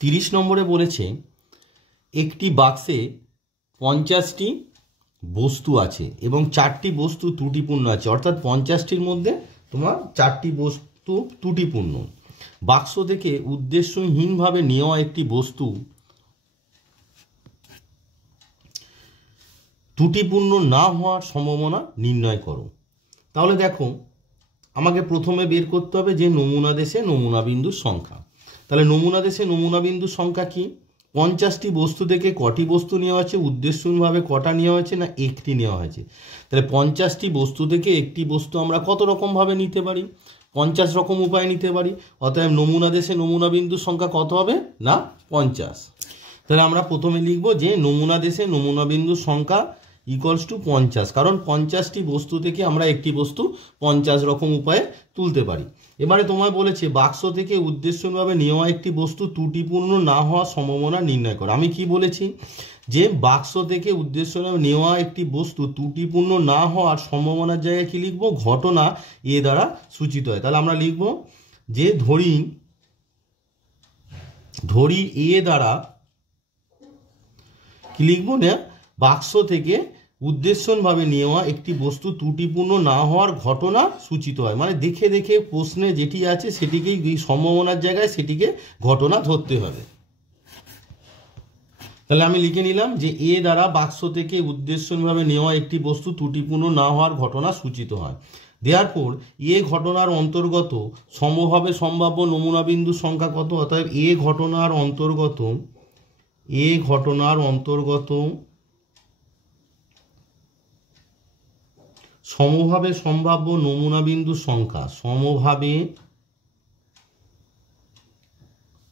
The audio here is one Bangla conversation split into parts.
30 নম্বরে বলেছে একটি বাক্সে 50টি বস্তু আছে এবং 4টি বস্তু ত্রুটিপূর্ণ আছে, অর্থাৎ 50টির মধ্যে তোমার 4টি বস্তু ত্রুটিপূর্ণ। বাক্স থেকে উদ্দেশ্যহীনভাবে নেওয়া একটি বস্তু ত্রুটিপূর্ণ না হওয়ার সম্ভাবনা নির্ণয় করো। তাহলে দেখো, আমাকে প্রথমে বের করতে হবে যে নমুনা দেশে নমুনা বিন্দুর সংখ্যা। তাহলে নমুনা দেশে নমুনা বিন্দুর সংখ্যা কি? 50টি বস্তু থেকে কটি বস্তু নেওয়া হয়েছে, উদ্দেশ্যহীনভাবে কটা নেওয়া হয়েছে না একটি নেওয়া হয়েছে। তাহলে 50টি বস্তু থেকে একটি বস্তু আমরা কত রকমভাবে নিতে পারি? 50 রকম উপায়ে নিতে পারি। অতএব নমুনা দেশে নমুনা বিন্দুর সংখ্যা কত হবে না 50। তাহলে আমরা প্রথমে লিখব যে নমুনা দেশে নমুনা বিন্দুর সংখ্যা ইকুয়ালস টু 50, কারণ 50টি বস্তু থেকে আমরা একটি বস্তু 50 রকম উপায়ে তুলতে পারি। এবারে তোমায় বলেছে বাক্স থেকে উদ্দেশ্যভাবে নেওয়া একটি বস্তু ত্রুটিপূর্ণ না হওয়ার সম্ভাবনা নির্ণয় করো। আমি কি বলেছি? যে বাক্স থেকে উদ্দেশ্যভাবে নেওয়া একটি বস্তু ত্রুটিপূর্ণ না হওয়ার সম্ভাবনার জায়গায় কি লিখবো? ঘটনা এ দ্বারা সূচিত হয়। তাহলে আমরা লিখব যে ধরি এ দ্বারা কি লিখবো না, বাক্স থেকে উদ্দেশ্যভাবে নেওয়া একটি বস্তু ত্রুটিপূর্ণ না হওয়ার ঘটনা সূচিত হয়। মানে দেখে দেখে প্রশ্নে যেটি আছে সেটিকেই এই সম্ভাবনার জায়গায় সেটিকে ঘটনা ধরতে হবে। তাহলে আমি লিখে নিলাম যে এ দ্বারা বাক্স থেকে উদ্দেশ্যভাবে নেওয়া একটি বস্তু ত্রুটিপূর্ণ না হওয়ার ঘটনা সূচিত হয়। দেয়ারফর এ ঘটনার অন্তর্গত সমভাবে সম্ভাব্য নমুনা বিন্দুর সংখ্যা কত? অতএব এ ঘটনার অন্তর্গত সমভাবে সম্ভাব্য নমুনা বিন্দুর সংখ্যা, সমভাবে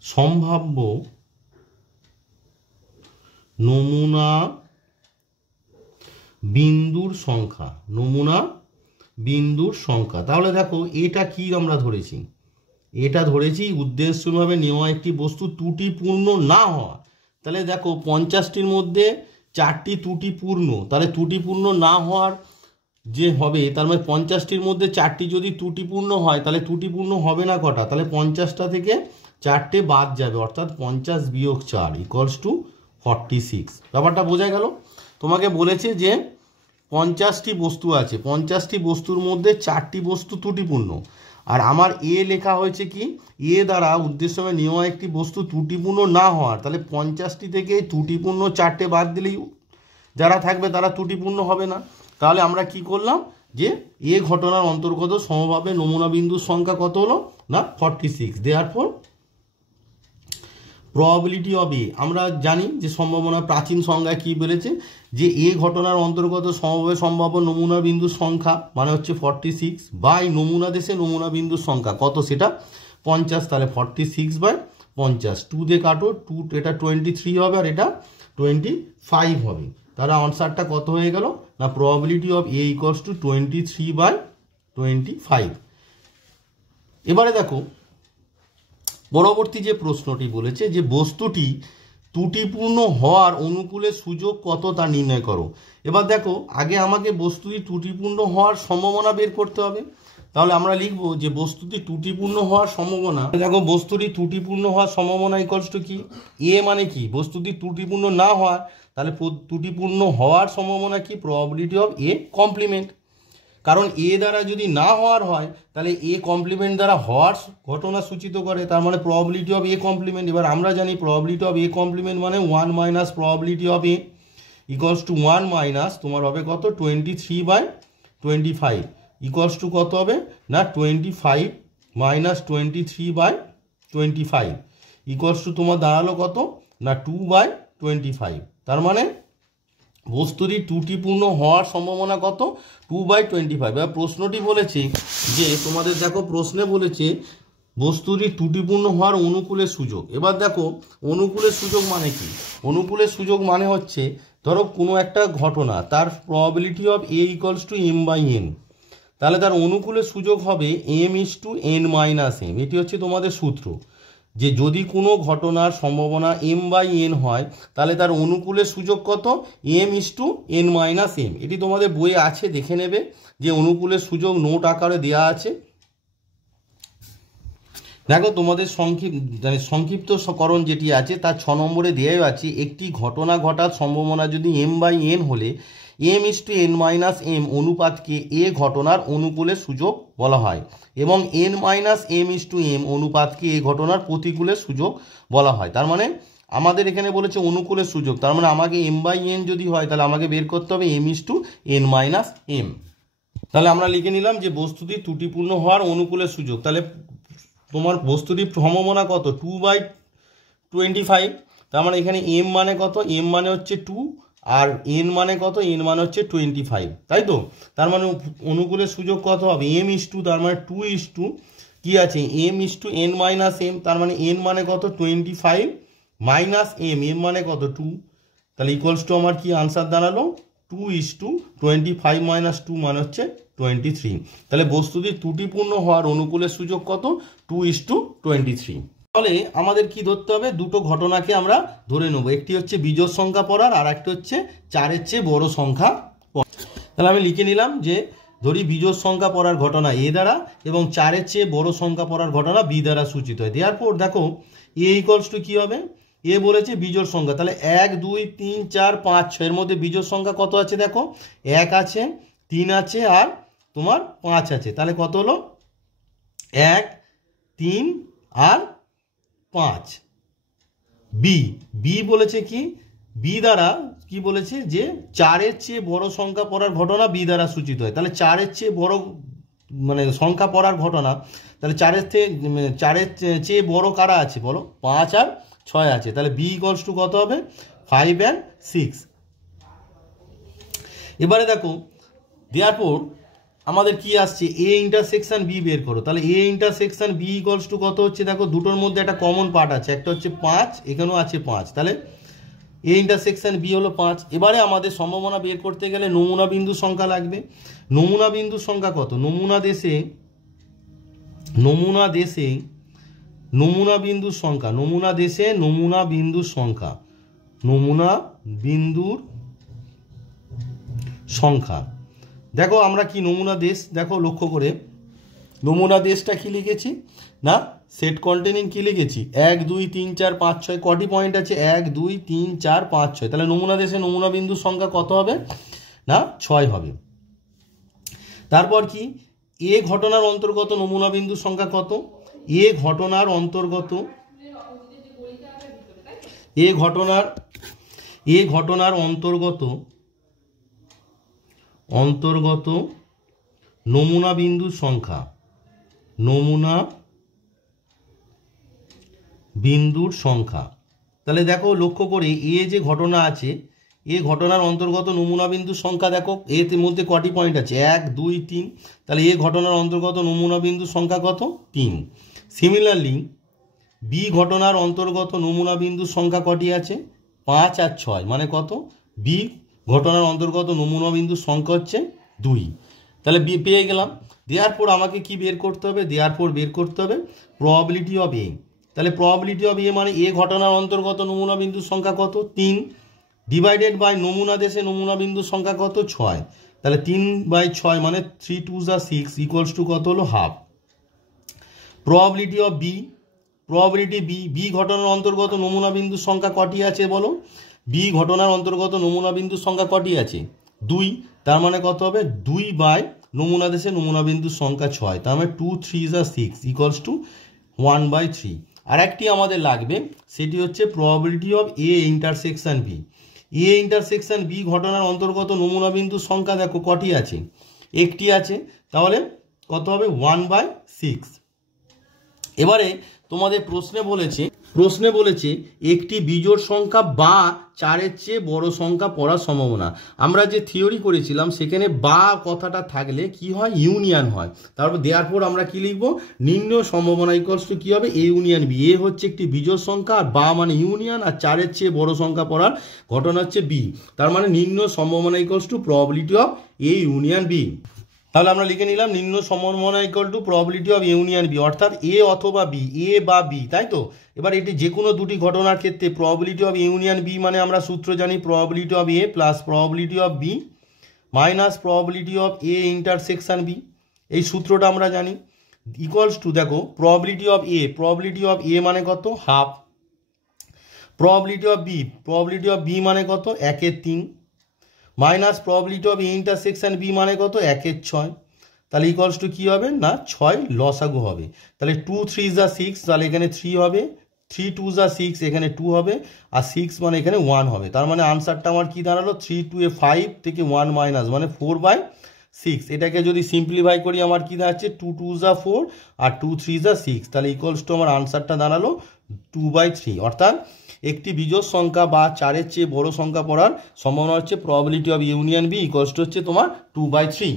সম্ভাব্য নমুনা বিন্দুর সংখ্যা, নমুনা বিন্দুর সংখ্যা। তাহলে দেখো এটা কি আমরা ধরেছি? এটা ধরেছি উদ্দেশ্যভাবে নেওয়া একটি বস্তু ত্রুটিপূর্ণ না হওয়া। তাহলে দেখো 50টির মধ্যে 4টি ত্রুটিপূর্ণ, তাহলে ত্রুটিপূর্ণ না হওয়ার যে হবে, তার মানে 50টির মধ্যে 4টি যদি ত্রুটিপূর্ণ হয় তাহলে ত্রুটিপূর্ণ হবে না কটা? তাহলে 50টা থেকে 4টে বাদ যাবে, অর্থাৎ 50 বিয়োগ 4 ইকুয়ালস টু 46। ব্যাপারটা বোঝা গেল? তোমাকে বলেছে যে 50টি বস্তু আছে, 50টি বস্তুর মধ্যে 4টি বস্তু ত্রুটিপূর্ণ, আর আমার এ লেখা হয়েছে কি এ দ্বারা উদ্দেশ্যে নেওয়া একটি বস্তু ত্রুটিপূর্ণ না হওয়ার। তাহলে 50টি থেকে ত্রুটিপূর্ণ 4টে বাদ দিলেই যারা থাকবে তারা ত্রুটিপূর্ণ হবে না। তাহলে আমরা কি করলাম যে এ ঘটনার অন্তর্গত সমভাবে নমুনা বিন্দুর সংখ্যা কত হলো না 46। দেয়ারফর প্রবাবিলিটি অফ এ, আমরা জানি যে সম্ভাবনা প্রাচীন সংজ্ঞা কি বলেছে যে এ ঘটনার অন্তর্গত সমভাবে সম্ভাব্য নমুনা বিন্দুর সংখ্যা মানে হচ্ছে 46 বাই নমুনা দেশে নমুনা বিন্দুর সংখ্যা কত? সেটা 50। তাহলে 46 বাই 50, 2 দিয়ে কাটো, 2 এটা 23 হবে আর এটা 25 হবে। তাহলে আনসারটা কত হয়ে গেল না probability of A equals to 23 by 25। এবারে দেখো পরবর্তী যে প্রশ্নটি বলেছে যে বস্তুটি ত্রুটিপূর্ণ হওয়ার অনুকূলে সুযোগ কত তা নির্ণয় করো। এবার দেখো আগে আমাকে বস্তুটি ত্রুটিপূর্ণ হওয়ার সম্ভাবনা বের করতে হবে। তাহলে আমরা লিখবো যে বস্তুটি ত্রুটিপূর্ণ হওয়ার সম্ভাবনা, দেখো বস্তুটি ত্রুটিপূর্ণ হওয়ার সম্ভাবনা ইকুয়ালস টু কি এ মানে কি বস্তুটি ত্রুটিপূর্ণ না হওয়ার, তাহলে ত্রুটিপূর্ণ হওয়ার সম্ভাবনা কি প্রবাবিলিটি অফ এ কমপ্লিমেন্ট। কারণ এ দ্বারা যদি না হওয়ার হয় তাহলে এ কমপ্লিমেন্ট দ্বারা হওয়ার ঘটনা সূচিত করে, তার মানে প্রবাবিলিটি অফ এ কমপ্লিমেন্ট। এবার আমরা জানি প্রবাবিলিটি অফ এ কমপ্লিমেন্ট মানে 1 minus probability of A equals two 1 minus তোমার হবে কত 23 বাই 25 ইকুয়ালস টু কত হবে না 25 মাইনাস 23 বাই 25 ইকুয়ালস টু তোমার দাঁড়ালো কত না 2 বাই 25। তার মানে বস্তুটি ত্রুটিপূর্ণ হওয়ার সম্ভাবনা কত 2 বাই 25। এবার প্রশ্নটি বলেছে যে তোমাদের দেখো প্রশ্নে বলেছে বস্তুটি ত্রুটিপূর্ণ হওয়ার অনুকূলের সুযোগ। এবার দেখো অনুকূলের সুযোগ মানে কি? অনুকূলের সুযোগ মানে হচ্ছে ধরো কোনো একটা ঘটনা তার probability of A equals to M by N, তাহলে তার অনুকূলের সুযোগ হবে M is to N minus M. এটি হচ্ছে তোমাদের সূত্র যে যদি কোনো ঘটনার সম্ভাবনা এম বাই এন হয় তাহলে তার অনুকূলের সুযোগ কত M is to N minus M. এটি তোমাদের বইয়ে আছে, দেখে নেবে যে অনুকূলের সুযোগ নোট আকারে দেওয়া আছে। দেখো তোমাদের সংক্ষিপ্তকরণ যেটি আছে তার 6 নম্বরে দেওয়া আছে, একটি ঘটনা ঘটার সম্ভাবনা যদি m/n হলে m/n-m অনুপাতকে এ ঘটনার অনুকূলে সূচক বলা হয় এবং n-m/m অনুপাতকে এ ঘটনার প্রতিকূলে সূচক বলা হয়। তার মানে আমাদের এখানে বলেছে অনুকূলে সূচক, তার মানে আমাকে m/n যদি হয় তাহলে আমাকে বের করতে হবে m/n-m। তাহলে আমরা লিখে নিলাম যে বস্তুটি ত্রুটিপূর্ণ হওয়ার অনুকূলে সূচক। তাহলে তোমার বস্তুটির সম্ভাবনা কত, 2/25। তার মানে এখানে m মানে কত, m মানে হচ্ছে 2 আর n মানে কত, n মানে হচ্ছে 25, তাই তো। তার মানে অনুকূলের সূচক কত হবে, m/, তার মানে 2 কি আছে m/n-m, তার মানে n মানে কত 25 মাইনাস m, m মানে কত 2, তাহলে ইকুয়ালস টু আমার কি আনসার দাঁড়ালো 2:25 মাইনাস 2 মানে হচ্ছে 23। তাহলে বস্তুটির ত্রুটিপূর্ণ হওয়ার অনুকূলের সূচক কত, 2:23। তাহলে আমাদের কি ধরতে হবে, দুটো ঘটনাকে আমরা ধরে নেব, একটি হচ্ছে বিজোড় সংখ্যা পড়ার আর একটা হচ্ছে 4-এর চেয়ে বড় সংখ্যা। তাহলে আমি লিখে নিলাম যে ধরি বিজোড় সংখ্যা পড়ার ঘটনা এ দ্বারা এবং 4-এর চেয়ে বড় সংখ্যা পড়ার ঘটনা বি দ্বারা সূচিত হয়। দেওয়ার পর দেখো এ ইকুয়ালস টু কী হবে, এ বলেছে বিজোড় সংখ্যা, তাহলে 1 2 3 4 5 6 এর মধ্যে বিজোড় সংখ্যা কত আছে, দেখো 1 আছে, 3 আছে আর তোমার 5 আছে। তাহলে কত হলো 1 3 আর 5। বি বলেছে কি, বি দ্বারা কি বলেছে যে 4-এর চেয়ে বড় সংখ্যা পড়ার ঘটনা বি দ্বারা সূচিত হয়। তাহলে 4-এর চেয়ে বড় মানে সংখ্যা পড়ার ঘটনা, তাহলে 4-এর চেয়ে বড় কারা আছে বলো, 5 আর 6 আছে। তাহলে বি ইকুয়ালস টু কত হবে, 5 and 6। এবারে দেখো দেওয়ার পর আমাদের কি আসছে, এ ইন্টারসেকশন বি বের করো। তাহলে A intersection B equals to কত হচ্ছে, দেখো দুটোর মধ্যে একটা কমন পার্ট আছে, একটা হচ্ছে 5, এখানেও আছে 5, তাহলে এ ইন্টারসেকশন বি হলো 5। এবারে আমাদের সম্ভাবনা বের করতে গেলে নমুনা বিন্দুর সংখ্যা লাগবে। নমুনা বিন্দুর সংখ্যা কত, নমুনা বিন্দুর সংখ্যা দেখো আমরা কি নমুনা দেশ, দেখো লক্ষ্য করে নমুনা দেশটা কি লিখেছি না, সেট কন্টেনিং কি লিখেছি 1 2 3 4 5 6, কটি পয়েন্ট আছে 1 2 3 4 5 6, তাহলে নমুনা দেশে নমুনা বিন্দুর সংখ্যা কত হবে না 6 হবে। তারপর কি এ ঘটনার অন্তর্গত নমুনা বিন্দুর সংখ্যা কত, এ ঘটনার অন্তর্গত নমুনা বিন্দুর সংখ্যা, তাহলে দেখো লক্ষ্য করে এ যে ঘটনা আছে, এ ঘটনার অন্তর্গত নমুনা বিন্দুর সংখ্যা দেখো এর মধ্যে কটি পয়েন্ট আছে 1 2 3, তাহলে এ ঘটনার অন্তর্গত নমুনা বিন্দুর সংখ্যা কত 3। সিমিলারলি বি ঘটনার অন্তর্গত নমুনা বিন্দুর সংখ্যা কটি আছে 5 আর 6, মানে কত, বি ঘটনার অন্তর্গত নমুনা বিন্দুর সংখ্যা হচ্ছে 2। তাহলে বি পেয়ে গেলাম। দেওয়ার পর আমাকে কি বের করতে হবে, প্রবাবিলিটি অফ এ। তাহলে প্রবাবিলিটি অফ এ মানে এ ঘটনার অন্তর্গত নমুনা বিন্দুর সংখ্যা কত 3 ডিভাইডেড বাই নমুনা দেশে নমুনা বিন্দুর সংখ্যা কত 6, তাহলে 3/6 মানে 3 2 6 ইকুয়ালস টু কত হলো হাফ। প্রবাবিলিটি অফ বি ঘটনার অন্তর্গত নমুনা বিন্দুর সংখ্যা কটি আছে বলো, বি ঘটনার অন্তর্গত নমুনা বিন্দুর সংখ্যা কটি আছে 2, তার মানে কত হবে 2 বাই নমুনা দেশে নমুনা বিন্দুর সংখ্যা 6, তার মানে 2 3 6 ইকুয়ালস টু 1/3। আর একটি আমাদের লাগবে, সেটি হচ্ছে probability of A intersection B. A intersection B ঘটনার অন্তর্গত নমুনা বিন্দুর সংখ্যা দেখো কটি আছে, একটি আছে, তাহলে কত হবে 1/6। এবারে তোমাদের প্রশ্নে বলেছে একটি বিজোড় সংখ্যা বা 4-এর চেয়ে বড় সংখ্যা পড়ার সম্ভাবনা। আমরা যে থিওরি করেছিলাম সেখানে বা কথাটা থাকলে কি হয়, ইউনিয়ন হয়। তারপর দেওয়ার পর আমরা কি লিখবো, নিম্ন সম্ভাবনা ইকুয়ালস টু কি হবে, এ ইউনিয়ন বি। এ হচ্ছে একটি বিজোড় সংখ্যা আর বা মানে ইউনিয়ন, আর 4-এর চেয়ে বড় সংখ্যা পড়ার ঘটনা হচ্ছে বি, তার মানে নিম্ন সম্ভাবনা equals to probability of A union B. তাহলে আমরা লিখে নিলাম নিম্ন সম্ভাবনা equal to probability of union B, অর্থাৎ এ অথবা বি, এ বা বি, তাই তো। এবার এটি যে কোনো দুটি ঘটনার ক্ষেত্রে প্রবাবিলিটি অফ ইউনিয়ন বি মানে আমরা সূত্র জানি probability of A plus probability of B minus probability of A intersection B, এই সূত্রটা আমরা জানি। ইকুয়ালস টু দেখো প্রবাবিলিটি অফ এ মানে কত হাফ, প্রবাবিলিটি অফ বি মানে কত 1/3 minus probability of A intersection B মানে কত 1/6, তাহলে ইকুয়ালস টু কী হবে না 6 লসাগু হবে। তাহলে 2 3 যা 6, তাহলে এখানে 3 হবে, 3 2 যা 6, এখানে 2 হবে, আর 6 মানে এখানে 1 হবে। তার মানে আনসারটা আমার কী দাঁড়ালো 3 2 5 থেকে 1 মাইনাস মানে 4/6। এটাকে যদি সিম্পলিফাই করি আমার কী দাঁড়াচ্ছে 2 2 যা 4 আর 2 3 যা 6, তাহলে ইকুয়ালস টু আমার আনসারটা দাঁড়ালো 2/3। অর্থাৎ একটি বিজোড় সংখ্যা বা 4-এর চেয়ে বড় সংখ্যা পড়ার সম্ভাবনা হচ্ছে probability of union B equals to হচ্ছে তোমার 2/3।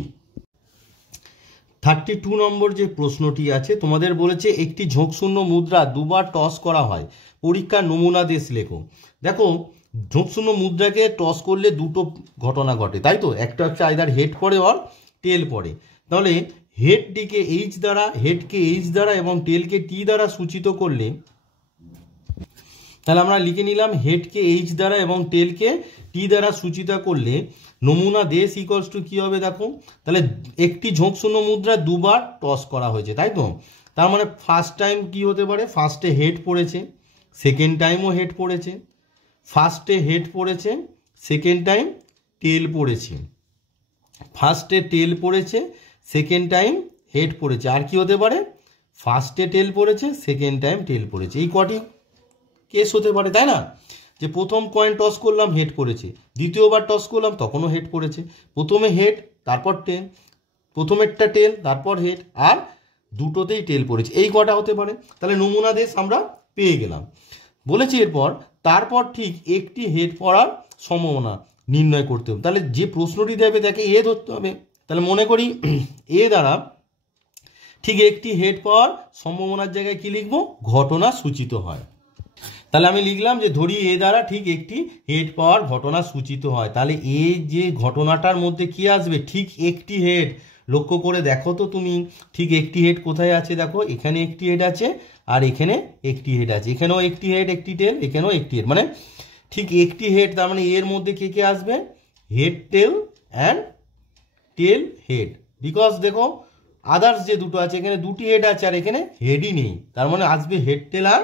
32 নম্বর যে প্রশ্নটি আছে তোমাদের বলেছে একটি ঝোঁকশূন্য মুদ্রা দুবার টস করা হয়, পরীক্ষার নমুনা দেশ লেখো। দেখো ঝোঁকশূন্য মুদ্রাকে টস করলে দুটো ঘটনা ঘটে, তাই তো, একটা হচ্ছে আইদার হেড পড়ে অর টেল পড়ে। তাহলে হেডকে এইচ দ্বারা এবং টেলকে টি দ্বারা সূচিত করলে, তাহলে আমরা লিখে নিলাম হেডকে এইচ দ্বারা এবং টেলকে টি দ্বারা সূচিত করলে নমুনা দেশ ইকুয়ালস টু কী হবে দেখো, তাহলে একটি ঝোঁকশূন্য মুদ্রা দুবার টস করা হয়েছে, তাই তো, তার মানে ফার্স্ট টাইম কি হতে পারে, ফার্স্টে হেড পড়েছে, সেকেন্ড টাইমও হেড পড়েছে, ফার্স্টে হেড পড়েছে, সেকেন্ড টাইম টেল পড়েছে, ফার্স্টে টেল পড়েছে, সেকেন্ড টাইম হেড পড়েছে, আর কি হতে পারে ফার্স্টে টেল পড়েছে, সেকেন্ড টাইম টেল পড়েছে, এই কটি কেস হতে পারে, তাই না। যে প্রথম কয়েন টস করলাম হেড পড়েছে, দ্বিতীয়বার টস করলাম তখনও হেড পড়েছে, প্রথমে হেড তারপর টেল, প্রথমেরটা টেল তারপর হেড, আর দুটোতেই টেল পড়েছে, এই কটা হতে পারে। তাহলে নমুনা দেশ আমরা পেয়ে গেলাম। বলেছি এরপর তারপর ঠিক একটি হেড পড়ার সম্ভাবনা নির্ণয় করতে হবে। তাহলে যে প্রশ্নটি দেবে তাকে এ ধরতে হবে। তাহলে মনে করি এ দ্বারা ঠিক একটি হেড পাওয়ার সম্ভাবনার জায়গায় কি লিখবো, ঘটনা সূচিত হয়। তাহলে আমি লিখলাম যে ধরি এ দ্বারা ঠিক একটি হেড পাওয়ার ঘটনা সূচিত হয়। তাহলে এ যে ঘটনাটার মধ্যে কি আসবে, ঠিক একটি হেড। লক্ষ্য করে দেখো তো তুমি, ঠিক একটি হেড কোথায় আছে, দেখো এখানে একটি হেড আছে আর এখানে একটি হেড আছে, এখানেও একটি হেড একটি টেল, এখানেও একটি হেড, মানে ঠিক একটি হেড। তার মানে এর মধ্যে কে কে আসবে, head tell and tell head. Because দেখো আদার্স যে দুটো আছে, এখানে দুটি হেড আছে আর এখানে হেডই নেই, তার মানে আসবে হেড টেল আর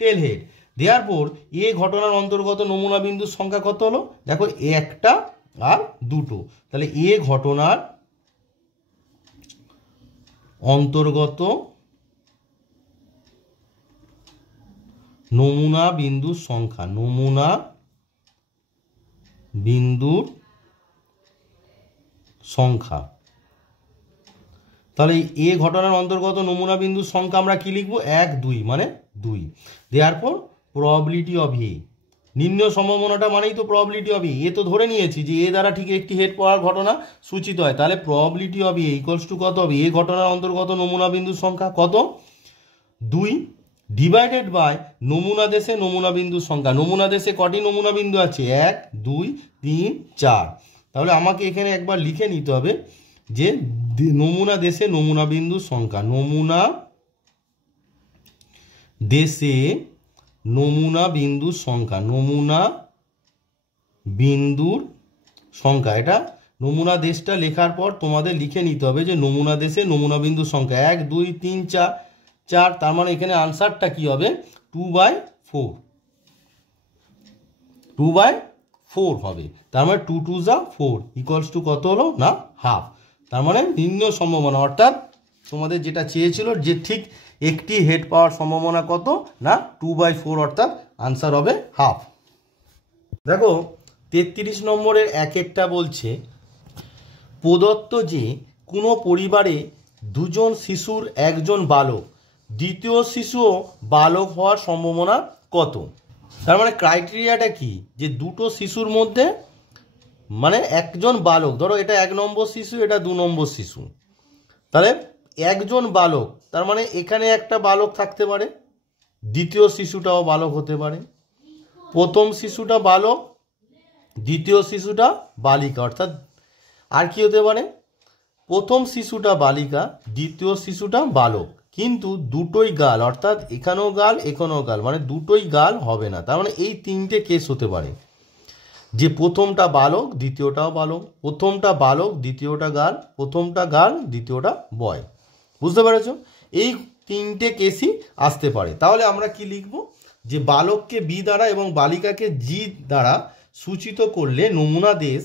টেল হেড। দেয়ারপর এ ঘটনার অন্তর্গত নমুনা বিন্দুর সংখ্যা কত হলো, দেখো একটা আর দুটো। তাহলে এ ঘটনার অন্তর্গত নমুনা বিন্দুর সংখ্যা, নমুনা বিন্দুর সংখ্যা। তাহলে এ ঘটনার অন্তর্গত নমুনা বিন্দুর সংখ্যা আমরা কি লিখবো, 1 2 মানে 2। দেয়ারপর প্রবাবিলিটি অফ এ, নির্ণয় সম্ভাবনাটা মানেই তো প্রবাবিলিটি অফ এ তো ধরে নিয়েছি যে এ দ্বারা ঠিক একটি হেড পাওয়ার ঘটনা সূচিত হয়। তাহলে probability of A equals to কত হবে, এ ঘটনার অন্তর্গত নমুনা বিন্দুর সংখ্যা কত 2 ডিভাইডেড বাই নমুনা দেশে নমুনা বিন্দুর সংখ্যা। নমুনা দেশে কটি নমুনা বিন্দু আছে, 1 2 3 4। তাহলে আমাকে এখানে একবার লিখে নিতে হবে যে নমুনা দেশে নমুনা বিন্দুর সংখ্যা, নমুনা দেশে নমুনা বিন্দুর সংখ্যা, নমুনা বিন্দুর সংখ্যা। এটা নমুনা দেশটা লেখার পর তোমাদের লিখে নিতে হবে যে নমুনা দেশে নমুনা বিন্দুর সংখ্যা 1 2 3 4। তার মানে এখানে আনসারটা কি হবে 2/4, 2/4 হবে। তার মানে 2 2 যা 4 ইকুয়ালস টু কত হলো না হাফ। তার মানে নির্ণয় সম্ভাবনা, অর্থাৎ তোমাদের যেটা চেয়েছিল যে ঠিক একটি হেড পাওয়ার সম্ভাবনা কত না 2/4, অর্থাৎ আনসার হবে হাফ। দেখো 33 নম্বরের একটা বলছে প্রদত্ত যে কোনো পরিবারে দুজন শিশুর একজন বালক, দ্বিতীয় শিশুও বালক হওয়ার সম্ভাবনা কত। তার মানে ক্রাইটেরিয়াটা কি, যে দুটো শিশুর মধ্যে মানে একজন বালক, ধরো এটা 1 নম্বর শিশু, এটা 2 নম্বর শিশু, তাহলে একজন বালক, তার মানে এখানে একটা বালক থাকতে পারে, দ্বিতীয় শিশুটাও বালক হতে পারে, প্রথম শিশুটা বালক, দ্বিতীয় শিশুটা বালিকা। অর্থাৎ আর কি হতে পারে, প্রথম শিশুটা বালিকা, দ্বিতীয় শিশুটা বালক, কিন্তু দুটোই গাল, অর্থাৎ এখানেও গাল এখানেও গাল, মানে দুটোই গাল হবে না। তার মানে এই তিনটে কেস হতে পারে, যে প্রথমটা বালক দ্বিতীয়টাও বালক, প্রথমটা বালক দ্বিতীয়টা গাল, প্রথমটা গাল দ্বিতীয়টা বয়। বুঝতে পেরেছ? এই তিনটে কেসই আসতে পারে। তাহলে আমরা কি লিখব, যে বালককে বি দ্বারা এবং বালিকাকে জি দ্বারা সূচিত করলে নমুনা দেশ,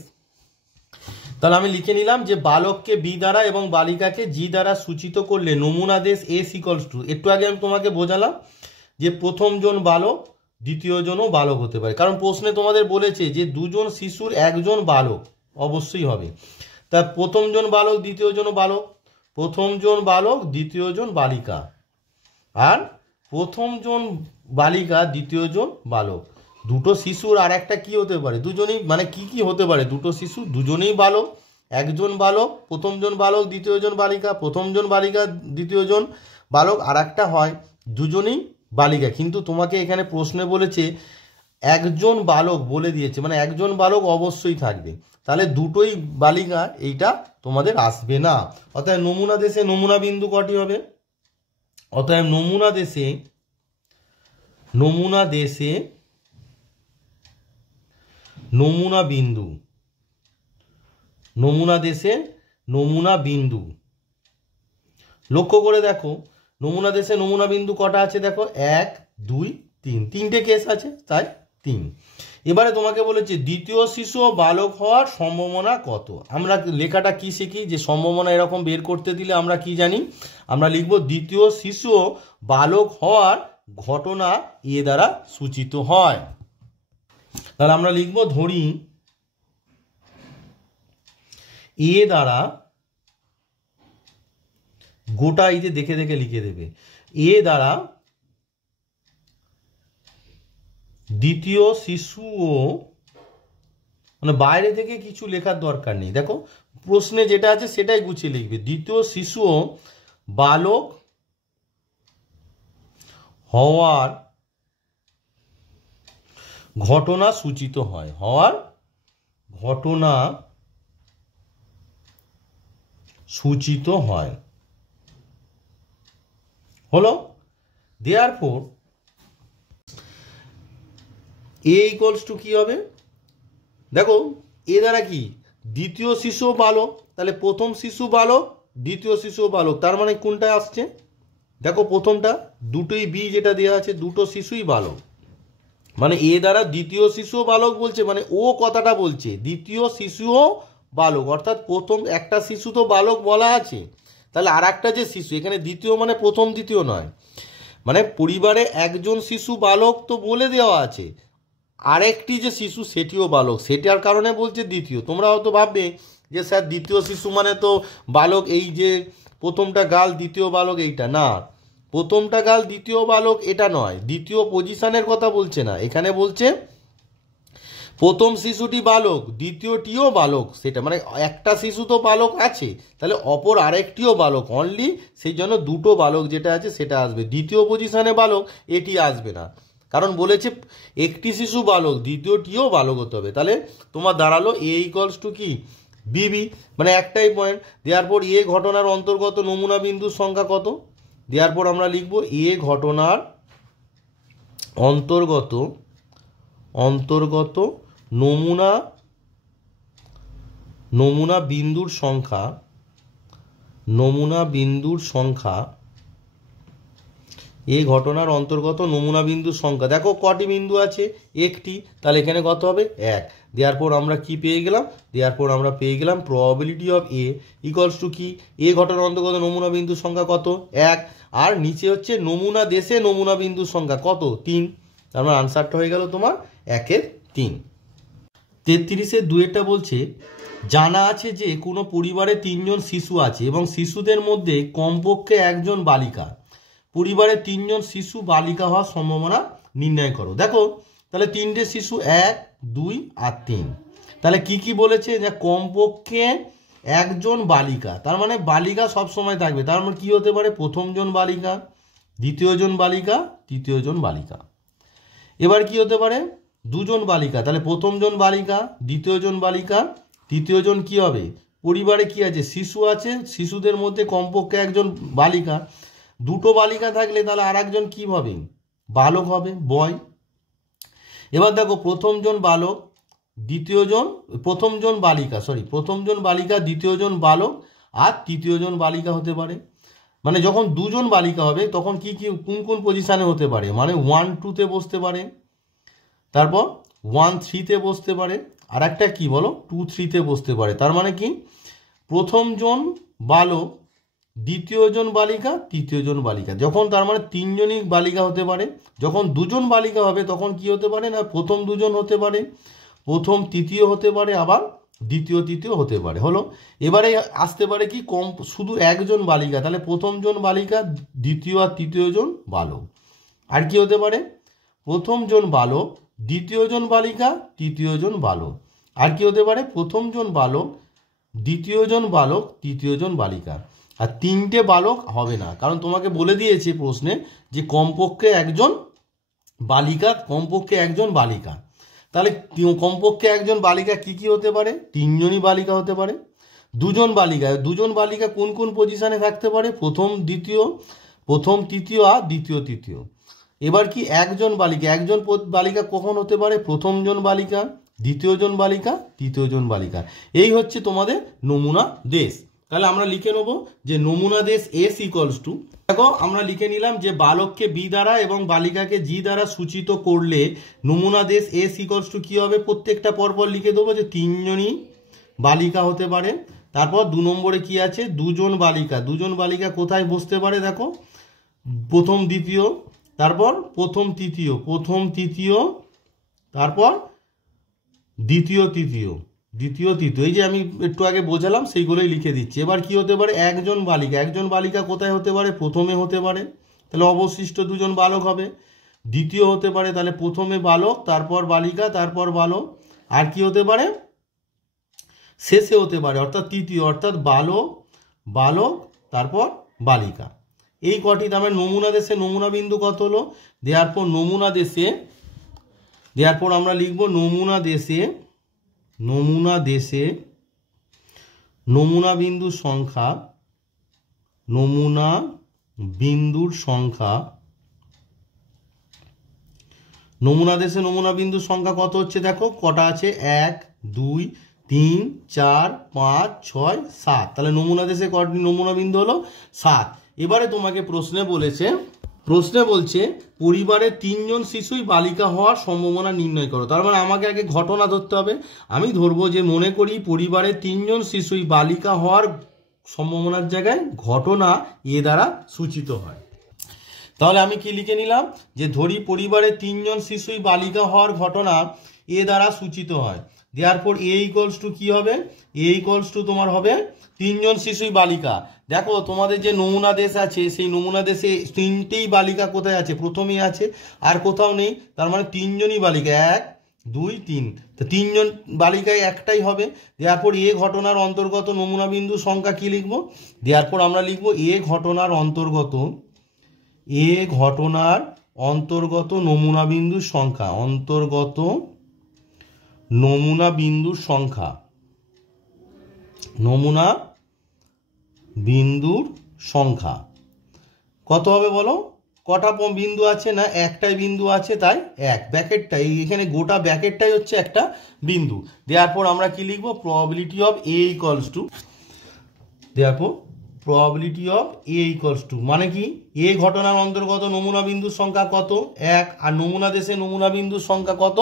তাহলে আমি লিখে নিলাম যে বালককে বি দ্বারা এবং বালিকাকে জি দ্বারা সূচিত করলে নমুনা দেশ এস ইকলস টু, একটু আগে আমি তোমাকে বোঝালাম যে প্রথমজন বালক দ্বিতীয়জনও বালক হতে পারে, কারণ প্রশ্নে তোমাদের বলেছে যে দুজন শিশুর একজন বালক অবশ্যই হবে। তা প্রথমজন বালক দ্বিতীয়জনও বালক, প্রথমজন বালক দ্বিতীয়জন বালিকা, আর প্রথমজন বালিকা দ্বিতীয়জন বালক। দুটো শিশুর আর একটা কি হতে পারে, দুজনেই, মানে কি হতে পারে, দুটো শিশু দুজনেই বালক, একজন বালক প্রথমজন বালক দ্বিতীয়জন বালিকা, প্রথমজন বালিকা দ্বিতীয়জন বালক, আর একটা হয় দুজনেই বালিকা। কিন্তু তোমাকে এখানে প্রশ্নে বলেছে একজন বালক বলে দিয়েছে, মানে একজন বালক অবশ্যই থাকবে, তাহলে দুটোই বালিকা, এইটা তোমাদের আসবে না। অতএব নমুনা দেশে নমুনা বিন্দু কটি হবে, অতএব নমুনা দেশে নমুনা বিন্দু, নমুনা দেশে নমুনা বিন্দু, লক্ষ্য করে দেখো নমুনা দেশে নমুনা বিন্দু কটা আছে, দেখো 1 2 3, তিনটে কেস আছে, তাই 3। এবারে তোমাকে বলেছে দ্বিতীয় শিশু বালক হওয়ার সম্ভাবনা কত। আমরা লেখাটা কি শিখি, যে সম্ভাবনা এরকম বের করতে দিলে আমরা কি জানি, আমরা লিখব দ্বিতীয় শিশু বালক হওয়ার ঘটনা এ দ্বারা সূচিত হয়। তাহলে আমরা লিখব, ধরি এ দ্বারা, গোটা এই যে দেখে দেখে লিখে দেবে, এ দ্বারা দ্বিতীয় শিশুও, মানে বাইরে থেকে কিছু লেখার দরকার নেই, দেখো প্রশ্নে যেটা আছে সেটাই গুছিয়ে লিখবে, দ্বিতীয় শিশুও বালক হওয়ার ঘটনা সূচিত হয়, হওয়ার ঘটনা সূচিত হয়। হলো, দেয়ারফর এ ইকুয়ালস টু কি হবে, দেখো এ দ্বারা কি দ্বিতীয় শিশু বালক, তাহলে প্রথম শিশু বালক দ্বিতীয় শিশু বালক, তার মানে কোনটা আসছে, দেখো প্রথমটা, দুটোই বি যেটা দেওয়া আছে, দুটো শিশুই বালক, মানে এ দ্বারা দ্বিতীয় শিশুও বালক বলছে, মানে ও কথাটা বলছে দ্বিতীয় শিশুও বালক, অর্থাৎ প্রথম একটা শিশু তো বালক বলা আছে, তাহলে আর একটা যে শিশু, এখানে দ্বিতীয় মানে প্রথম দ্বিতীয় নয়, মানে পরিবারে একজন শিশু বালক তো বলে দেওয়া আছে, আরেকটি যে শিশু সেটিও বালক, সেটার কারণে বলছে দ্বিতীয়। তোমরা হয়তো ভাববে যে স্যার দ্বিতীয় শিশু মানে তো বালক, এই যে প্রথমটা গাল দ্বিতীয় বালক, এইটা না, প্রথমটা গাল দ্বিতীয় বালক এটা নয়, দ্বিতীয় পজিশনের কথা বলছে না, এখানে বলছে প্রথম শিশুটি বালক দ্বিতীয়টিও বালক, সেটা মানে একটা শিশু তো বালক আছে, তাহলে অপর আরেকটিও বালক, অনলি সেই জন্য দুটো বালক যেটা আছে সেটা আসবে, দ্বিতীয় পজিশনে বালক এটি আসবে না, কারণ বলেছে একটি শিশু বালক দ্বিতীয়টিও বালক হতে হবে। তাহলে তোমার দাঁড়ালো এ ইকুয়ালস টু কি বিবি, মানে একটাই পয়েন্ট। দেওয়ার পর এ ঘটনার অন্তর্গত নমুনা বিন্দুর সংখ্যা কত, দেওয়ার পর আমরা লিখব এ ঘটনার অন্তর্গত নমুনা বিন্দুর সংখ্যা, এ ঘটনার অন্তর্গত নমুনা বিন্দুর সংখ্যা, দেখো কটি বিন্দু আছে, একটি, তাহলে এখানে কত হবে 1। দেওয়ার পর আমরা কি পেয়ে গেলাম, probability of A equals two কি, এ ঘটনার অন্তর্গত নমুনা বিন্দুর সংখ্যা কত 1, আর নিচে হচ্ছে নমুনা দেশে নমুনা বিন্দুর সংখ্যা কত 3, তার মানে আনসারটা হয়ে গেল তোমার 1/3। 33-2 বলছে জানা আছে যে কোনো পরিবারে 3 জন শিশু আছে এবং শিশুদের মধ্যে কমপক্ষে একজন বালিকা, পরিবারে 3 জন শিশু বালিকা হওয়ার সম্ভাবনা নির্ণয় করো। দেখো তাহলে তিনটে শিশু 1 2 আর 3, তাহলে কি বলেছে, যে কমপক্ষে একজন বালিকা, তার মানে বালিকা সব সময় থাকবে, তার মানে কি হতে পারে, প্রথমজন বালিকা দ্বিতীয়জন বালিকা তৃতীয়জন বালিকা। এবার কি হতে পারে, দুজন বালিকা, তাহলে প্রথমজন বালিকা দ্বিতীয়জন বালিকা তৃতীয়জন কি হবে, পরিবারে কি আছে শিশু আছে, শিশুদের মধ্যে কমপক্ষে একজন বালিকা, দুটো বালিকা থাকলে তাহলে আর একজন কি হবে, বালক হবে, বয়। এবার দেখো প্রথমজন বালিকা দ্বিতীয়জন বালক আর তৃতীয়জন বালিকা হতে পারে। মানে যখন দুজন বালিকা হবে তখন কি কি কোন কোন পজিশানে হতে পারে, মানে 1 2-তে বসতে পারে, তারপর 1 3-তে বসতে পারে, আর একটা কি বলো 2 3-তে বসতে পারে। তার মানে কি প্রথম জন বালক, দ্বিতীয় জন বালিকা, তৃতীয় জন বালিকা, যখন তার মানে 3 জনই বালিকা হতে পারে। যখন দুজন বালিকা হবে তখন কি হতে পারে না প্রথম দুজন হতে পারে, প্রথম তৃতীয় হতে পারে, আবার দ্বিতীয় তৃতীয় হতে পারে। হলো এবারে আসতে পারে কি কম শুধু একজন বালিকা, তাহলে প্রথম জন বালিকা, দ্বিতীয় আর তৃতীয় জন বালক। আর কি হতে পারে প্রথম জন বালক, দ্বিতীয় জন বালিকা, তৃতীয় জন বালক। আর কি হতে পারে প্রথম জন বালক, দ্বিতীয় জন বালক, তৃতীয় জন বালিকা। আর 3টে বালক হবে না, কারণ তোমাকে বলে দিয়েছে প্রশ্নে যে কমপক্ষে একজন বালিকা, কমপক্ষে একজন বালিকা। তাহলে কমপক্ষে একজন বালিকা কি কি হতে পারে, 3 জনই বালিকা হতে পারে। দুজন বালিকা কোন কোন পজিশনে থাকতে পারে, প্রথম দ্বিতীয়, প্রথম তৃতীয় আর দ্বিতীয় তৃতীয়। এবার কি একজন বালিকা কখন হতে পারে, প্রথম জন বালিকা, দ্বিতীয় জন বালিকা, তৃতীয় জন বালিকা। এই হচ্ছে তোমাদের নমুনা দেশ। তাহলে আমরা লিখে নেব যে নমুনা দেশ এস ইকুয়ালস টু, দেখো আমরা লিখে নিলাম যে বালককে বি দ্বারা এবং বালিকাকে জি দ্বারা সূচিত করলে নমুনা দেশ এস ইকুয়ালস টু কী হবে, প্রত্যেকটা পরপর লিখে দেবো যে 3 জনই বালিকা হতে পারে। তারপর 2 নম্বরে কি আছে, দুজন বালিকা কোথায় বসতে পারে, দেখো প্রথম দ্বিতীয়, তারপর প্রথম তৃতীয়, তারপর দ্বিতীয় তৃতীয়, এই যে আমি একটু আগে বোঝালাম সেইগুলোই লিখে দিচ্ছি। এবার কি হতে পারে একজন বালিকা কোথায় হতে পারে, প্রথমে হতে পারে, তাহলে অবশিষ্ট 2 জন বালক হবে। দ্বিতীয় হতে পারে, তাহলে প্রথমে বালক, তারপর বালিকা, তারপর বালক। আর কি হতে পারে শেষে হতে পারে, অর্থাৎ তৃতীয়, অর্থাৎ বালক তারপর বালিকা। এই কটি তার নমুনা দেশে নমুনা বিন্দু কত হলো, দেওয়ার পর আমরা লিখব নমুনা দেশে নমুনা বিন্দুর সংখ্যা, নমুনা বিন্দুর সংখ্যা কত হচ্ছে, দেখো কটা আছে 1 2 3 4 5 6 7, তাহলে নমুনা দেশে কটি নমুনা বিন্দু হলো 7। এবারে তোমাকে প্রশ্নে বলছে পরিবারে 3 জন শিশুই বালিকা হওয়ার সম্ভাবনা নির্ণয় করো। তার মানে আমাকে আগে ঘটনা ধরতে হবে। আমি ধরবো যে মনে করি পরিবারে 3 জন শিশুই বালিকা হওয়ার সম্ভাবনার জায়গায় ঘটনা এ দ্বারা সূচিত হয়। তাহলে আমি কি লিখে নিলাম যে ধরি পরিবারে 3 জন শিশুই বালিকা হওয়ার ঘটনা এ দ্বারা সূচিত হয়। দেওয়ার পর এ ইকুয়ালস টু কী হবে, এ ইকুয়ালস টু তোমার হবে 3 জন শিশুই বালিকা। দেখো তোমাদের যে নমুনা দেশ আছে সেই নমুনা দেশে 3টেই বালিকা কোথায় আছে, প্রথমেই আছে, আর কোথাও নেই। তার মানে 3 জনই বালিকা, 1 2 3, তো 3 জন বালিকায় একটাই হবে। দেওয়ার পর এ ঘটনার অন্তর্গত নমুনা বিন্দু সংখ্যা কি লিখবো, দেওয়ার পর আমরা লিখবো এ ঘটনার অন্তর্গত নমুনা বিন্দুর সংখ্যা, নমুনা বিন্দুর সংখ্যা কত হবে বলো, কটা বিন্দু আছে না একটাই বিন্দু আছে, তাই 1 ব্র্যাকেটটাই এখানে গোটা ব্র্যাকেটটাই হচ্ছে একটা বিন্দু। দেওয়ার পর আমরা কি লিখবো, probability of A equals to, দেখো probability of A equals to মানে কি এ ঘটনার অন্তর্গত নমুনা বিন্দুর সংখ্যা কত 1, আর নমুনা দেশে নমুনা বিন্দুর সংখ্যা কত,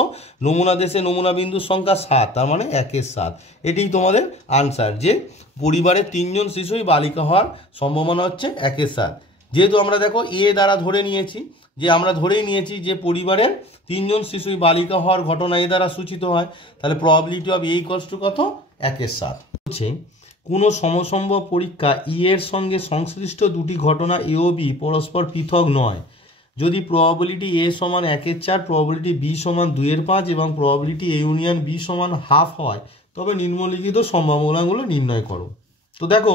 নমুনা দেশে নমুনা বিন্দুর সংখ্যা 7, তার মানে 1/7। এটাই তোমাদের আনসার, যে পরিবারের 3 জন শিশুই বালিকা হওয়ার সম্ভাবনা হচ্ছে 1/7। যেহেতু আমরা দেখো এ দ্বারা ধরেই নিয়েছি যে পরিবারের 3 জন শিশুই বালিকা হওয়ার ঘটনা এ দ্বারা সূচিত হয়, তাহলে probability of A equals to কত 1/7 হচ্ছে। কোনো সমসম্ভব পরীক্ষা ই এর সঙ্গে সংশ্লিষ্ট দুটি ঘটনা এ ও বি পরস্পর পৃথক নয় যদি প্রবাবিলিটি এ সমান 1/4, প্রবাবিলিটি বি সমান 2/5 এবং প্রবাবিলিটি এ ইউনিয়ন বি সমান 1/2 হয়, তবে নিম্নলিখিত সম্ভাবনাগুলো নির্ণয় করো। তো দেখো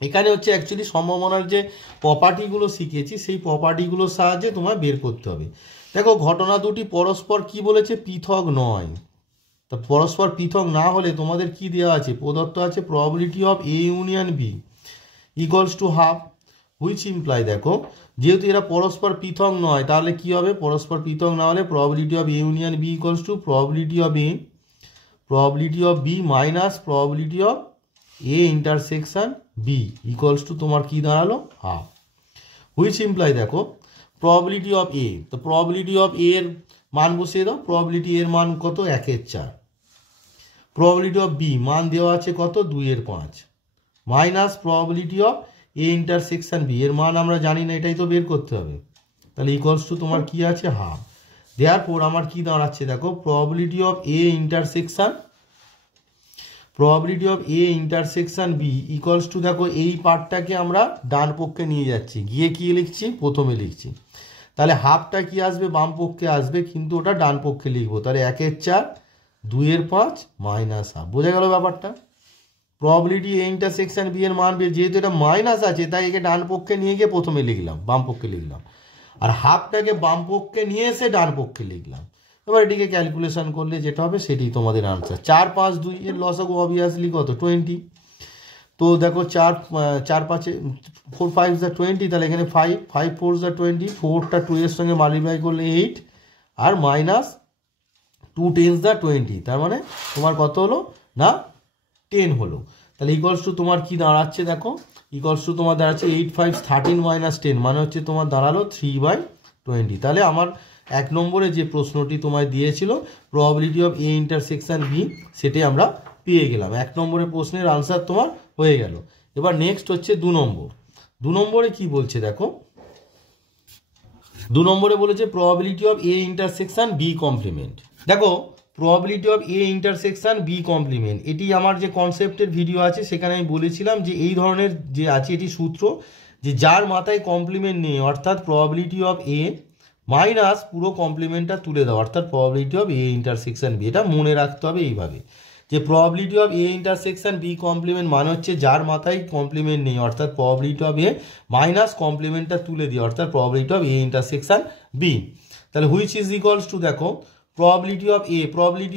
এখানে হচ্ছে অ্যাকচুয়ালি সম্ভাবনার যে প্রপার্টিগুলো শিখেছি সেই প্রপার্টিগুলোর সাহায্যে তোমায় বের করতে হবে। দেখো ঘটনা দুটি পরস্পর কি বলেছে, পৃথক নয়। তা পরস্পর পৃথক না হলে তোমাদের কি দেওয়া আছে, প্রদত্ত আছে probability of A union B equals to 1/2, which imply, দেখো যেহেতু এরা পরস্পর পৃথক নয় তাহলে কি হবে, পরস্পর পৃথক না হলে probability of A union B equals to probability of B minus probability of A intersection B equals to তোমার কি দাঁড়ালো হাফ, হুইচ ইমপ্লাই দেখো প্রবাবিলিটি অফ এ, তো প্রবাবিলিটি অফ এ এর মান বসিয়ে দাও, প্রবাবিলিটি এর মান কত 1/4, প্রবাবিলিটি অফ বি মান দেওয়া আছে কত 2/5, minus probability of A intersection B এর মান আমরা জানি না, এটাই তো বের করতে হবে, তাহলে ইকুয়ালস টু তোমার কি আছে হাফ। দেয়ারফর আমার কি দাঁড়াচ্ছে দেখো probability of A intersection B equals to দেখো এই পার্টটাকে আমরা ডান পক্ষে নিয়ে যাচ্ছি, গিয়ে কি লিখছি প্রথমে লিখছি, তাহলে হাফটা কি আসবে বাম পক্ষে আসবে কিন্তু ওটা ডান পক্ষে লিখবো, তাহলে 1/4 2/5 মাইনাস হাফ, বোঝা গেল ব্যাপারটা। প্রবাবিলিটি এ ইন্টারসেকশন বি এর মান যেহেতু এটা মাইনাস আছে তাই একে ডান পক্ষে নিয়ে গিয়ে প্রথমে লিখলাম, বাম পক্ষে লিখলাম, আর হাফটাকে বাম পক্ষে নিয়ে এসে ডান পক্ষে লিখলাম। এবার এটিকে ক্যালকুলেশন করলে যেটা হবে সেটি তোমাদের আনসার। 4 5 2 এর লসাগু অবভিয়াসলি কত 20, তো দেখো 4 5 4 5 20, তাহলে এখানে 5 5 4 20, 4টা 2 এর সঙ্গে মাল্টিপ্লাই করলে 8 আর মাইনাস 2 10 20, তার মানে তোমার কত হলো না 10 হলো, তাহলে ইকুয়ালস টু তোমার কি দাঁড়াচ্ছে দেখো ইকুয়ালস টু তোমার দাঁড়াচ্ছে 8 5 13 মাইনাস 10 মানে হচ্ছে তোমার দাঁড়ালো 3/20। তাহলে আমার 1 নম্বরে যে প্রশ্নটি তোমায় দিয়েছিল probability of A intersection B সেটি আমরা পেয়ে গেলাম, 1 নম্বরের প্রশ্নের আনসার তোমার হয়ে গেল। এবার নেক্সট হচ্ছে 2 নম্বর। 2 নম্বরে কি বলছে দেখো, 2 নম্বরে বলেছে probability of A intersection B complement. দেখো probability of A intersection B complement, এটি আমার যে কনসেপ্টের ভিডিও আছে সেখানে আমি বলেছিলাম যে এই ধরনের যে আছে এটি সূত্র, যে যার মাথায় কমপ্লিমেন্ট নেই অর্থাৎ প্রবাবিলিটি অফ এ মাইনাস পুরো কমপ্লিমেন্টটা তুলে দাও অর্থাৎ probability of A intersection B, এটা মনে রাখতে হবে এইভাবে যে probability of A intersection B complement মানে হচ্ছে যার মাথায় কমপ্লিমেন্ট নেই অর্থাৎ প্রবাবিলিটি অফ এ মাইনাস কমপ্লিমেন্টটা তুলে দিই অর্থাৎ probability of A intersection B. তাহলে হুইচ ইজ ইকুয়ালস টু দেখো প্রবাবিলিটি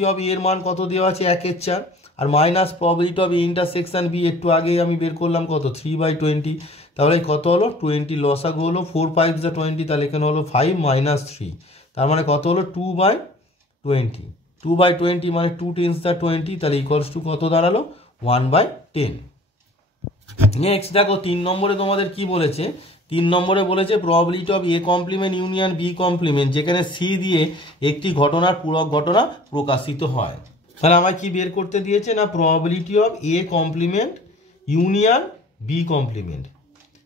অফ এ এর মান কত দেওয়া আছে 1/4 আর minus probability of A intersection B একটু আগেই আমি বের করলাম কত 3/20, তাহলে কত হলো 20, লসাগু হলো 4 5 20, তাহলে এখানে হলো 5 মাইনাস 3, তার মানে কত হলো 2/20, 2/20 মানে 2 10 20, তাহলে ইকুয়ালস টু কত দাঁড়ালো 1/10। নেক্সট দেখো 3 নম্বরে তোমাদের কি বলেছে, 3 নম্বরে বলেছে probability of A complement union B complement, যেখানে সি দিয়ে একটি ঘটনার পূরক ঘটনা প্রকাশিত হয়। তাহলে আমায় কি বের করতে দিয়েছে না probability of A complement union B complement.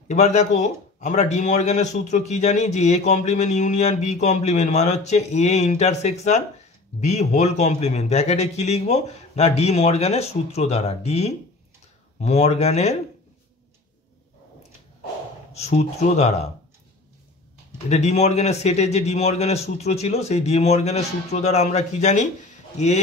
এবার দেখো আমরা ডি মর্গানের সূত্র কি জানি যে A complement union B complement মানে হচ্ছে A intersection B whole complement, ব্র্যাকেটে কি লিখবো না ডি মর্গানের সূত্র দ্বারা, ডি মর্গানের সূত্র দ্বারা, এটা ডি মর্গানের সেটের যে ডি মর্গানের সূত্র ছিল সেই ডি মর্গানের সূত্র দ্বারা আমরা কি জানি A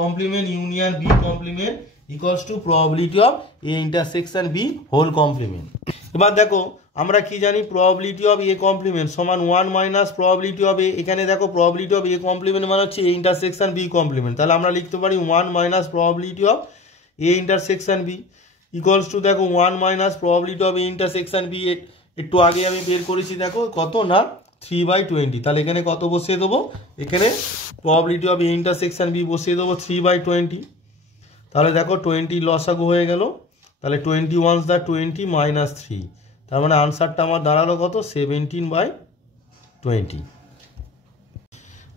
complement union B complement equals to probability of A intersection B whole complement. এবার দেখো আমরা কি জানি প্রবাবিলিটি অফ এ কমপ্লিমেন্ট সমান 1 মাইনাস প্রবাবিলিটি অফ এ, এখানে দেখো প্রবাবিলিটি অফ এ কমপ্লিমেন্ট মানে হচ্ছে এ ইন্টারসেকশন বি কমপ্লিমেন্ট, তাহলে আমরা লিখতে পারি 1 minus probability of A intersection B equals to দেখো 1 minus probability of A intersection B একটু আগে আমি বের করেছি দেখো কত না 3/20, তাহলে এখানে কত বসিয়ে দেবো এখানে probability of A intersection B বসিয়ে দেবো 3/20, তাহলে দেখো 20 লসাগু হয়ে গেল, তাহলে 21 20 মাইনাস 3, তার মানে আনসারটা আমার দাঁড়ালো কত 17/20।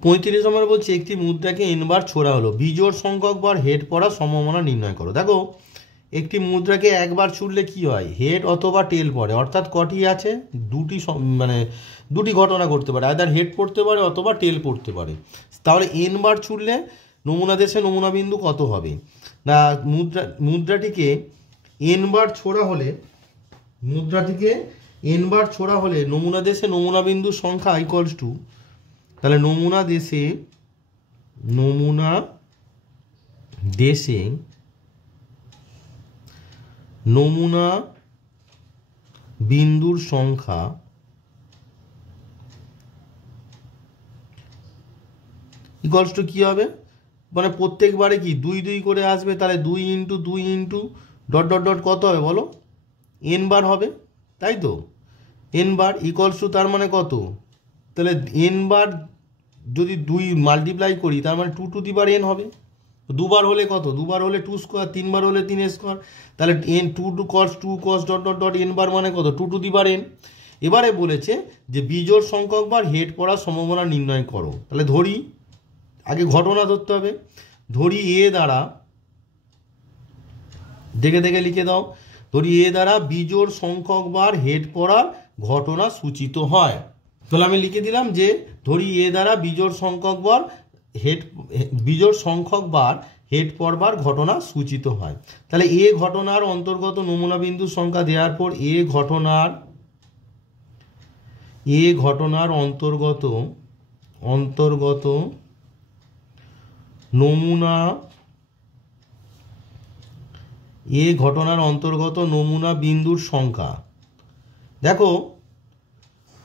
35 নম্বরে বলছে একটি মুদ্রাকে এনবার ছোড়া হলো, বিজোড় সংখ্যক বার হেড পড়ার সম্ভাবনা নির্ণয় করো। দেখো একটি মুদ্রাকে একবার ছুড়লে কি হয় হেড অথবা টেল পড়ে, অর্থাৎ কটি আছে দুটি ঘটনা ঘটতে পারে, আইদার হেড পড়তে পারে অথবা টেল পড়তে পারে। তাহলে এন বার ছুড়লে নমুনা দেশে নমুনা বিন্দু কত হবে না মুদ্রাটিকে এন বার ছোড়া হলে নমুনা দেশে নমুনা বিন্দুর সংখ্যা ইকুয়ালস টু, তাহলে নমুনা দেশে নমুনা বিন্দুর সংখ্যা ইকুয়ালস টু কি হবে মানে প্রত্যেকবারে কি 2 2 করে আসবে, তাহলে 2 into 2 into dot dot dot কত হবে বলো এন বার হবে, তাই তো এন বার ইকুয়ালস টু তার মানে কত, তাহলে এন বার যদি 2 মাল্টিপ্লাই করি তার মানে 2 টু দি বার এন হবে, দুবার হলে কত, দুবার হলে 2 স্কোয়ার, তিনবার হলে 3 স্কোয়ার, তাহলে n 2 cos dot dot dot n বার মানে কত 2 টু দি বার n। এবারে বলেছে যে বিজোড় সংখ্যক বার হেড পড়ার সম্ভাবনা নির্ণয় করো। তাহলে ধরি আগে ঘটনা ধরতে হবে, ধরি এ দ্বারা, দেখে দেখে লিখে দাও, ধরি এ দ্বারা বিজোড় সংখ্যক বার হেড পড়ার ঘটনা সূচিত হয়। তাহলে আমি লিখে দিলাম যে ধরি এ দ্বারা বিজোড় সংখ্যক বার হেড পড়বার ঘটনা সূচিত হয়। তাহলে এ ঘটনার অন্তর্গত নমুনা বিন্দুর সংখ্যা দেওয়ার পর এ ঘটনার অন্তর্গত নমুনা বিন্দুর সংখ্যা, দেখো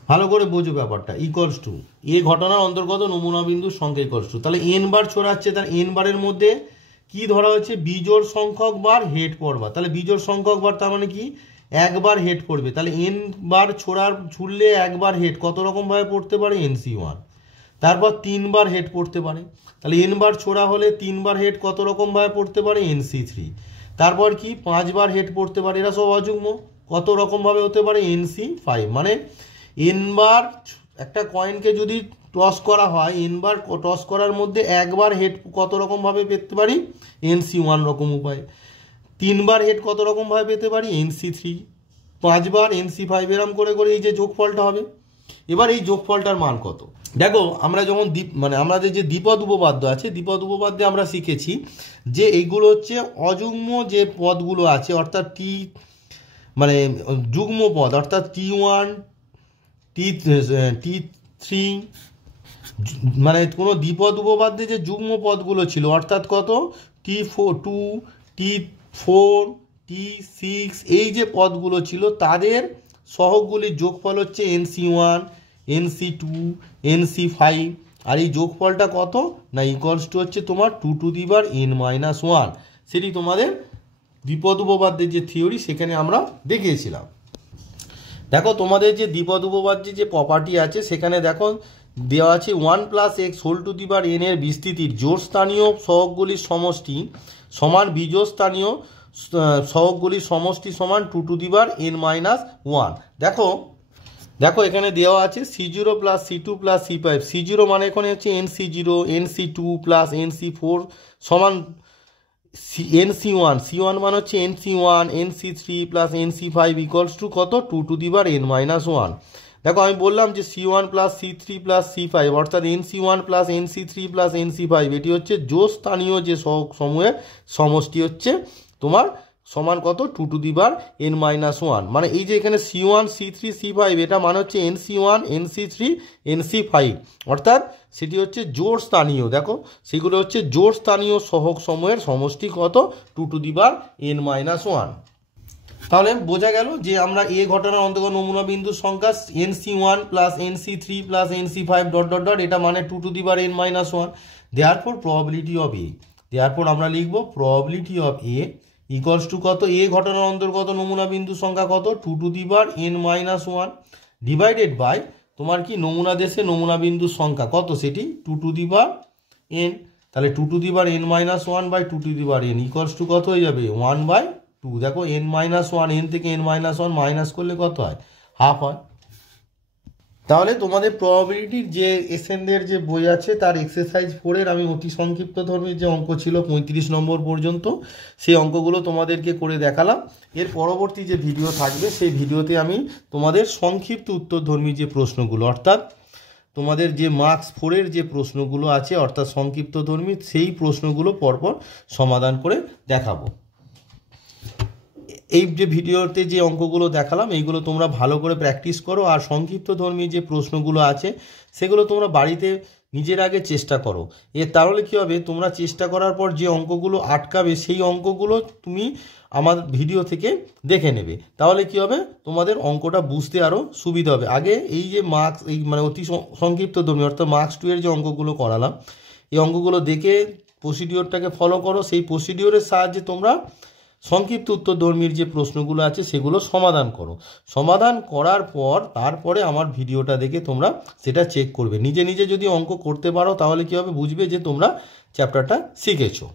ভালো করে বোঝো ব্যাপারটা, ইকুয়ালস টু এ ঘটনার অন্তর্গত নমুনা বিন্দুর সংখ্যা ইকুয়ালস টু, তাহলে এন বার ছড়াচ্ছে, তার এন বারের মধ্যে কি ধরা হচ্ছে বিজোড় সংখ্যক বার হেড পড়বা। তাহলে বিজোড় সংখ্যক বার তার মানে কি একবার হেড পড়বে, তাহলে এন বার ছুড়লে একবার হেড কত রকম ভাবে পড়তে পারে NC1, তারপর 3 বার হেড পড়তে পারে, তাহলে এন বার ছোড়া হলে 3 বার হেড কত রকম ভাবে পড়তে পারে NC3, তারপর কি 5 বার হেড পড়তে পারে, এরা সব অযুগ্ম, কত রকম ভাবে হতে পারে NC5। মানে এন বার একটা কয়েনকে যদি টস করা হয়, এন বার টস করার মধ্যে একবার হেড কত রকম ভাবে পেতে পারি NC1 রকম উপায়, 3 বার হেড কত রকম ভাবে পেতে পারি NC3, 5 বার NC5, এরম করে করে এই যে যোগফলটা হবে। এবার এই যোগফলটার মান কত, দেখো আমরা যখন আমাদের যে দ্বিপদ উপপাদ্য আছে, দ্বিপদ উপপাদ্যে আমরা শিখেছি যে এইগুলো হচ্ছে অযুগ্ম যে পদগুলো আছে, অর্থাৎ যুগ্ম পদ, অর্থাৎ T1 T3, মানে কোনো দ্বিপদ উপপাদ্যে যে যুগ্ম পদগুলো ছিল, অর্থাৎ কত T2 T4 T6, এই যে পদগুলো ছিল তাদের সহগগুলির যোগফল হচ্ছে NC1 NC2 NC5, আর এই যোগফলটা কত না ইকুয়ালস টু হচ্ছে তোমার 2 টু দি বার n-1, সেটি তোমাদের দ্বিপদ উপপাদ্যের যে থিওরি সেখানে আমরা দেখিয়েছিলাম। দেখো তোমাদের যে দ্বিপদ উপপাদ্যের যে প্রপার্টি আছে সেখানে দেখো দেওয়া আছে 1 + x হোল টু দি বার n এর বিস্তৃতির জোড় স্থানীয় সহগগুলির সমষ্টি সমান বিজোড় স্থানীয় সহগগুলির সমষ্টি সমান 2 টু দি বার n-1। দেখো এখানে দেওয়া আছে C0 + C2 + C5, C0 মানে এখানে হচ্ছে NC0 NC2 + NC4 সমান NC1, C1 মানে হচ্ছে NC1 NC3 + NC5 equals to কত 2 টু দি বার n-1। দেখো আমি বললাম যে C1 + C3 + C5 অর্থাৎ NC1 + NC3 + NC5 এটি হচ্ছে জোড় স্থানীয় যে সহগ সমূহের সমষ্টি হচ্ছে তোমার সমান কত 2 টু দি বার n-1। মানে এই যে এখানে C1 C3 C5 এটা মানে হচ্ছে NC1 NC3 NC5, অর্থাৎ সেটি হচ্ছে জোড় স্থানীয়, দেখো সেগুলো হচ্ছে জোড় স্থানীয় সহগ সমূহের সমষ্টি কত 2 টু দি বার n-1। তাহলে বোঝা গেল যে আমরা এ ঘটনার অন্তর্গত নমুনা বিন্দুর সংখ্যা NC1 + NC3 + NC5 dot dot dot, এটা মানে 2 টু দি বার n-1। Therefore probability of A, therefore আমরা লিখব probability of A equals to কত এ ঘটনার অন্তর্গত নমুনা বিন্দুর সংখ্যা কত 2 টু দি বার n-1 ডিভাইডেড বাই তোমার কি নমুনা দেশে নমুনা বিন্দুর সংখ্যা কত সেটি 2 টু দি বার n, তাহলে 2 টু দি বার n-1 বাই 2 টু দি বার n ইকুয়ালস টু কত হয়ে যাবে 1/2। দেখো n-1, n থেকে n-1 মাইনাস করলে কত হয় হাফ হয়। তাহলে তোমাদের প্রবাবিলিটির যে এসএনদের যে বই আছে তার এক্সারসাইজ 4 আমি অতি সংক্ষিপ্ত ধর্মীর যে অঙ্ক ছিল 35 নম্বর পর্যন্ত সেই অঙ্কগুলো তোমাদেরকে করে দেখালাম। এর পরবর্তী যে ভিডিও থাকবে সেই ভিডিওতে আমি তোমাদের সংক্ষিপ্ত উত্তরধর্মী যে প্রশ্নগুলো, অর্থাৎ তোমাদের যে মার্কস 4 যে প্রশ্নগুলো আছে অর্থাৎ সংক্ষিপ্তধর্মী সেই প্রশ্নগুলো পরপর সমাধান করে দেখাবো। এই যে ভিডিওতে যে অঙ্কগুলো দেখালাম এইগুলো তোমরা ভালো করে প্র্যাকটিস করো, আর সংক্ষিপ্তধর্মী যে প্রশ্নগুলো আছে সেগুলো তোমরা বাড়িতে নিজের আগে চেষ্টা করো। তাহলে কী হবে, তোমরা চেষ্টা করার পর যে অঙ্কগুলো আটকাবে সেই অঙ্কগুলো তুমি আমার ভিডিও থেকে দেখে নেবে, তাহলে কী হবে তোমাদের অঙ্কটা বুঝতে আরও সুবিধা হবে। আগে এই যে মার্কস এই অতি সংক্ষিপ্তধর্মী অর্থাৎ মার্কস 2 যে অঙ্কগুলো করালাম এই অঙ্কগুলো দেখে প্রসিডিওরটাকে ফলো করো, সেই প্রসিডিওরের সাহায্যে তোমরা সংক্ষিপ্ত উত্তরধর্মীর যে প্রশ্নগুলো আছে সেগুলো সমাধান করো। সমাধান করার পর তারপরে আমার ভিডিওটা দেখে তোমরা সেটা চেক করবে। নিজে নিজে যদি অঙ্ক করতে পারো তাহলে কী হবে, বুঝবে যে তোমরা চ্যাপ্টারটা শিখেছো।